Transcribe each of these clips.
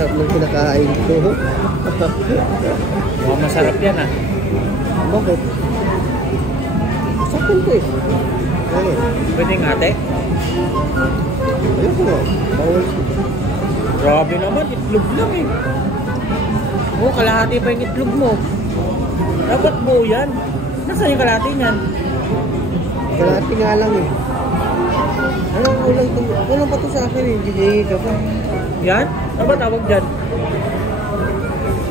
sarap ng kinakain ko. Oh, masarap yan ah. Bakit? Sakon ko eh. Ano? Pwede nga ate? Ayun ko nga. Bawal ko. Grabe naman, itlog lang eh. Oh, kalahati pa yung itlog mo. Dapat buo yan. Nasaan yung kalahati niyan? Kalahati nga lang eh. Ano, kulang pa to sa akin eh. Hindi ka pa. Yan? Ano ba tawag dyan?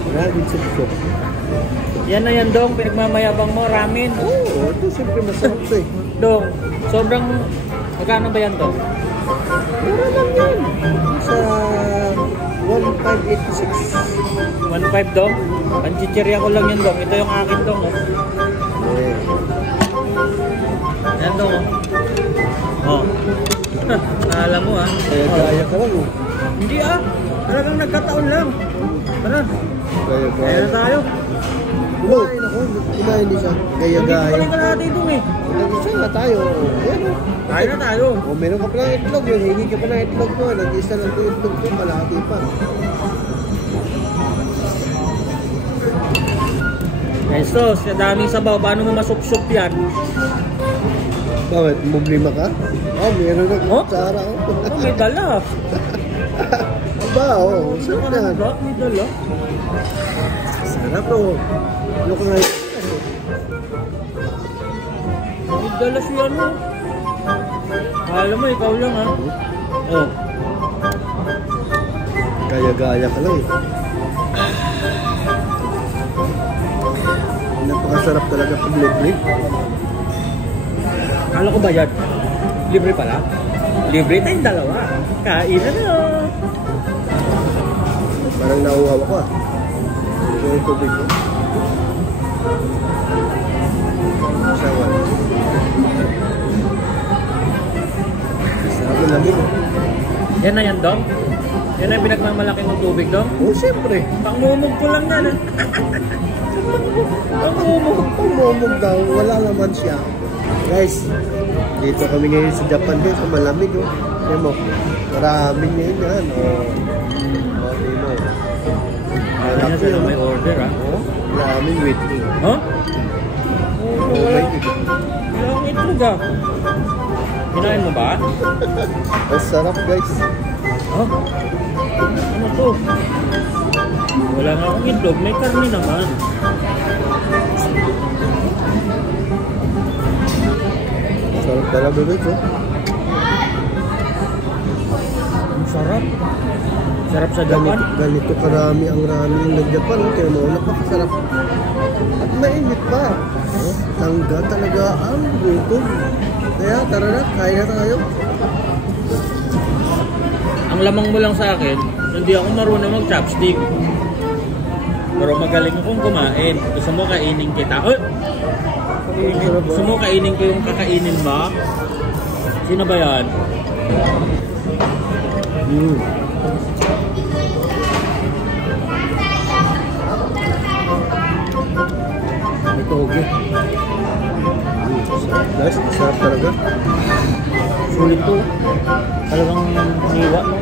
Ramen soup ko. Yan na yan dong, pinagmamayabang mo, ramen. Oo, ito siyempre masarap to eh. Dong, sobrang, magkano ba yan to? Mura lang yan. Sa 1586. 1.5 dong? Panchichirya ko lang yan dong. Ito yung akin dong oh. Yan dong oh. Oh. Alam mo ah. Gaya ka lang oh. Hindi ah. Talagang nagkataon lang. Tara. Kaya na tayo. Kumain ako. Kumain din siya. Gaya-gaya. Hindi ko pala kalahati dong eh. Nag-isa na tayo. Ayan o. Tayo na tayo. O meron ka pala ng itlog. Hingi ka pa ng itlog mo. Nag-isa lang ito itlog ko. Kalahati pa. Esto, sa daming sabaw. Paano mo masup-sup yan? Bakit? Problema ka? Oh, meron na kutsara ko. Oh, may dala. Aba, oo. Sarap na. May dala. Sarap o. Ano ka ngayon? May dala siya ano. Alam mo, ikaw lang ha. Oh. Gaya-gaya ka lang eh. Napakasarap talaga pag libre. Kala ko ba yan? Libre pala? Libre tayong dalawa. Kain na na. Parang nauuhaw ako ah. Ito yung tubig ko. Sawan. Sarap na lamig oh. Yan na yan, Dong? Yan na yung pinagmamalaki ng tubig, Dong? Oo, siyempre. Pangmumog ko lang yan, ha? Pangmumog. Pangmumog daw. Wala naman siya. Guys, dito kami ngayon sa Japan din. Sa malamig oh. Ayan mo. Maraming ngayon yan. Oh. Okay mo. Kaya sila may order, ha? Oh, maraming waiting. Huh? Oh, waiting. Wala akong itlog, ha? Kinain mo ba? Ang sarap guys. Huh? Ano to? Wala nga akong itlog. May karne naman. Sarap talaga guys oh. Ang sarap. Sarap sa Japan. Ganito karami ang ramen ng Japan. Kaya mo, napakasarap. At mainit pa. Oh, tangga talaga ang gutom. Kaya tara na, kaya na tayo. Ang lamang mo lang sa akin, hindi ako marunong mag-chopstick. Pero magaling akong kumain. Gusto mo kainin kita? Gusto mo kainin ko yung kakainin mo? Sino ba yan? Ito okay. Guys, sarap talaga. Sulit to. Talagang niwa, no?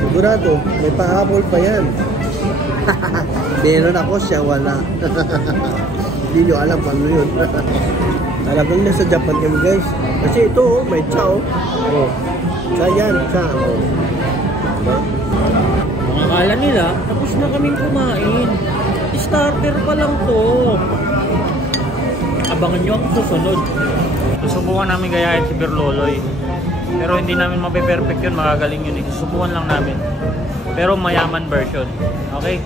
Sigurado, may pahabol pa yan. Meron ako siya, wala. Hindi nyo alam paano yun. Talagang nasa Japan kami guys. Kasi ito, may chow. Oh. Cha yan, cha. Oh. Diba? Ang akala nila, tapos na kaming kumain. Starter pa lang to. Abangan nyo ang susunod. Susubukan namin gayahin si Berloloy. Pero hindi namin mape-perfect yun, magagaling yun. Susubukan lang namin. Pero mayaman version. Okay?